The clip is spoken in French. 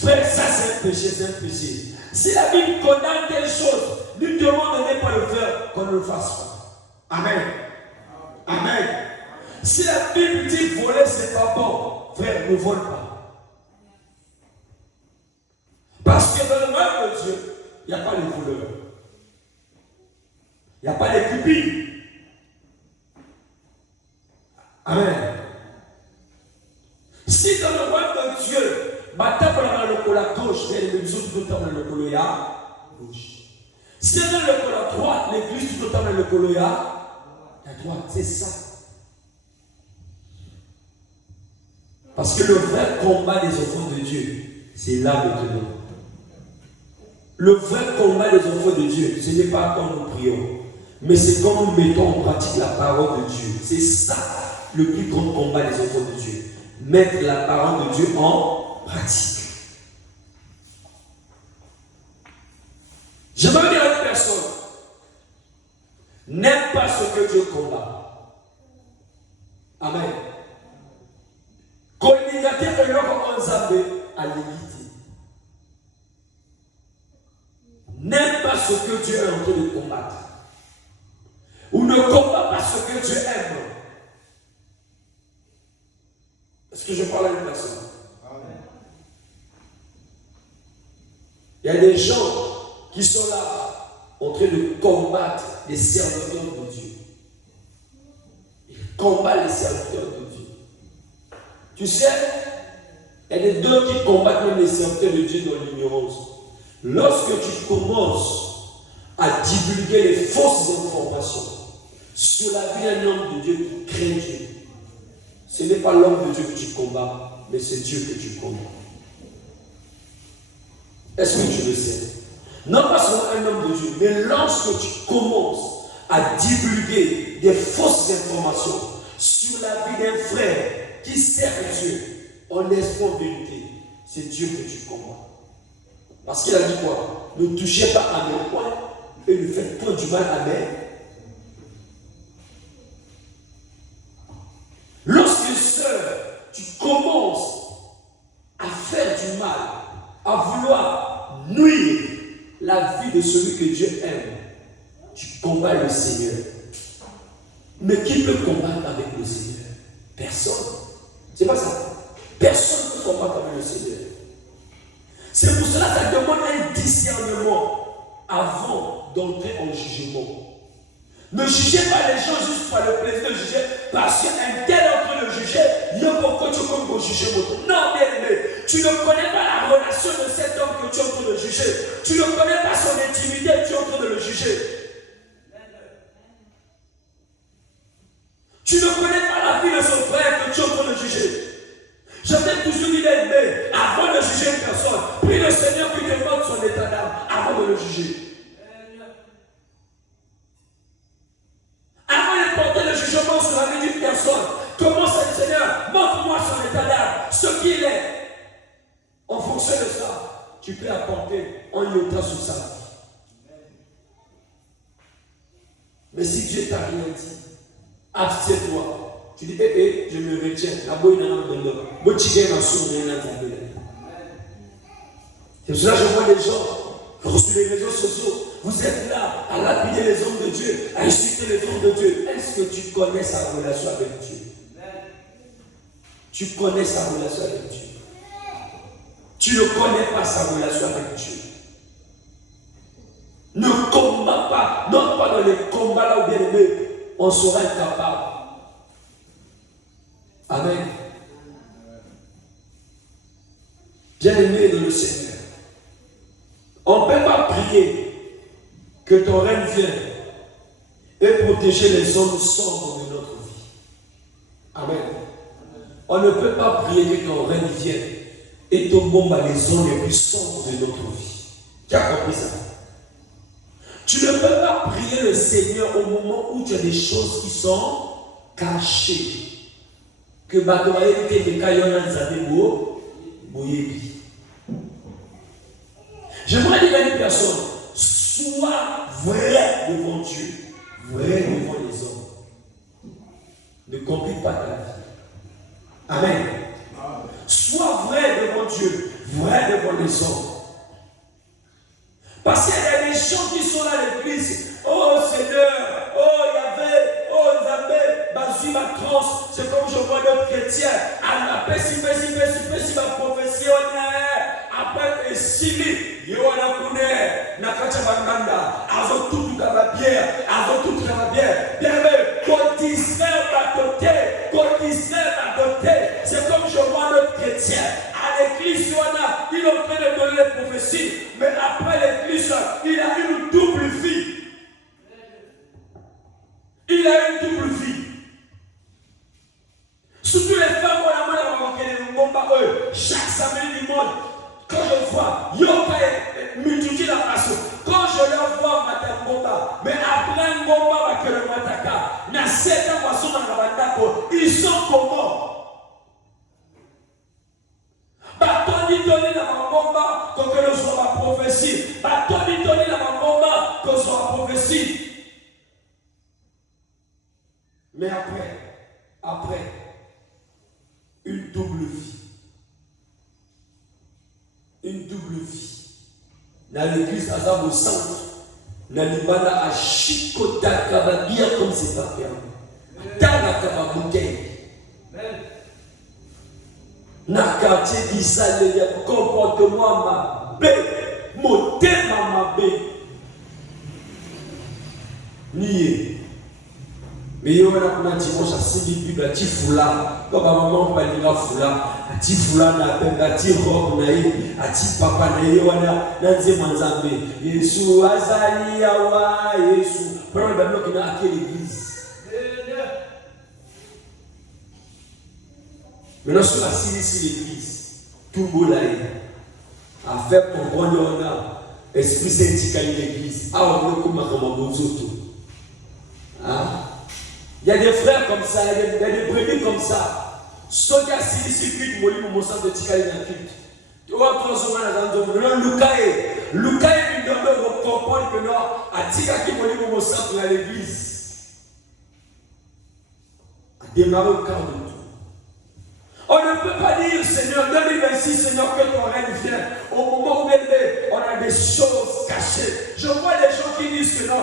Frère, ça c'est un péché, c'est un péché. Si la Bible condamne telle chose, nous demandons de ne pas le faire, qu'on ne le fasse pas. Amen. Amen. Si la Bible dit voler, c'est pas bon, frère, ne vole pas. Parce que dans le royaume de Dieu, il n'y a pas les voleurs. Il n'y a pas les pupilles. Amen. Si dans le royaume de Dieu, bataille pour la gauche, les autres tout le temps dans le coloya gauche. Si dans le coloya droite, l'église tout le temps dans le coloya à droite, c'est ça. Parce que le vrai combat des enfants de Dieu, c'est là maintenant. Le vrai combat des enfants de Dieu, ce n'est pas quand nous prions, mais c'est quand nous mettons en pratique la parole de Dieu. C'est ça le plus grand combat des enfants de Dieu. Mettre la parole de Dieu en pratique. J'aimerais dire à une personne, n'aime pas ce que Dieu combat. Amen. Kolingate eloko onzambe alimiti. N'aime pas ce que Dieu est en train de combattre. Ou ne combat pas ce que Dieu aime. Est-ce que je parle à une personne? Il y a des gens qui sont là en train de combattre les serviteurs de Dieu. Ils combattent les serviteurs de Dieu. Tu sais, il y a des deux qui combattent même les serviteurs de Dieu dans l'ignorance. Lorsque tu commences à divulguer les fausses informations sur la vie d'un homme de Dieu qui craint Dieu, ce n'est pas l'homme de Dieu que tu combats, mais c'est Dieu que tu combats. Est-ce que tu le sais? Non pas seulement un homme de Dieu, mais lorsque tu commences à divulguer des fausses informations sur la vie d'un frère qui sert Dieu en espoir de vérité, c'est Dieu que tu combats. Parce qu'il a dit quoi? Ne touchez pas à mes poings et ne faites point du mal à mes. Lorsque, sœur, tu commences à faire du mal, à vouloir nuire la vie de celui que Dieu aime, tu combats le Seigneur. Mais qui peut combattre avec le Seigneur? Personne. C'est pas ça. Personne ne peut combattre avec le Seigneur. C'est pour cela que ça demande un discernement avant d'entrer en jugement. Ne jugez pas les gens juste par le plaisir de juger, parce qu'un tel est en train de juger, il y a pourquoi tu peux juger votre. Non, bien aimé, tu ne connais pas la relation de cet homme que tu es en train de juger. Tu ne connais pas son intimité, tu es en train de le juger. Tu ne connais pas la vie de son frère que tu es en train de juger. Je t'ai toujours dit d'aimer avant de juger une personne. Prie le Seigneur qui te montre son état d'âme avant de le juger. Avant de porter le jugement sur la vie d'une personne, commence à dire Seigneur, montre-moi son état d'âme, ce qu'il est. En fonction de ça, tu peux apporter un iota sur sa vie. Mais si Dieu t'a rien dit, abstiens-toi. Tu dis, je me retiens. La boîte est dans le dos. Moi, tu viens dans son rien à tomber. C'est pour ça que je vois les gens sur les réseaux sociaux. Vous êtes là à lapider les hommes de Dieu, à insulter les hommes de Dieu. Est-ce que tu connais sa relation avec Dieu? Tu connais sa relation avec Dieu. Tu ne connais pas sa relation avec Dieu. Ne combat pas, non pas dans les combats là où bien aimé, on sera incapable. Amen. Bien-aimé dans le Seigneur, on ne peut pas prier que ton règne vienne et protéger les zones sombres de notre vie. Amen. On ne peut pas prier que ton règne vienne et ton bombe à les zones les plus sombres de notre vie. Tu as compris ça? Tu ne peux pas prier le Seigneur au moment où tu as des choses qui sont cachées. Que Badoye était des Kayonan Zabebo, Boyebi. J'aimerais dire à une personne, sois vrai devant Dieu, vrai devant les hommes. Ne complique pas ta vie. Amen. Sois vrai devant Dieu. Dieu, vrai devant les hommes. Parce qu'il y a des gens qui sont là à l'église. Oh Seigneur, oh Yahvé, oh Nzambe, Bazui, ma trans. C'est comme je vois d'autres chrétiens. Ah, si ma prophétie, après, Sili, Yoana Kune, Nakacha Banganda, Azo tout la bière, Azo tout la bière. Bien, qu'on distrait ma doté. C'est comme je vois d'autres chrétiens. À l'église, il est en train de donner les prophéties, mais après l'église, il a une double vie. Il a une double vie. Surtout les femmes, chaque samedi du monde, quand je vois, multiplie la passion. Quand je leur vois, mais après un bomba, ils sont comment? Batoni donné la bomba, qu'on que ce soit ma prophétie. Batoni donné la bomba, que ce soit ma prophétie. Mais après, une double vie. Une double vie. Dans l'église, à au centre, dans l'Ibana, à Chikota, Kababia, comme c'est pas permis. Dans la Kababouké. Na quartier d'Israël, il y a comportement ma bé, mon thème ma bé. Nié. Mais il y a un dimanche à 6 Bible, à Tifula, comme à maman, pas lire Fula, à Tifula, à Tirob, à Tipapa, à Nzemazambe, Yesu, Azali, Awa, Yesu. Probablement qu'il a acquis l'église. Maintenant, sur la Syrie, l'église, tout le monde a fait pour prendre l'esprit syndical de l'église. Ah, on est comme il y a des frères comme ça, il y a des brebis comme ça. Soja Syrie, circuit, Moli, mon sang de Tikali dans le culte. Tu vois, quand on a dans le Lukaï, nous devons comprendre que non, à Tikaki, Moli, mon sang dans l'église. A démarrer au quart de tout. On ne peut pas dire, Seigneur, 2026, Seigneur, que ton règne vienne. Au moment où on a des choses cachées. Je vois des gens qui disent que non,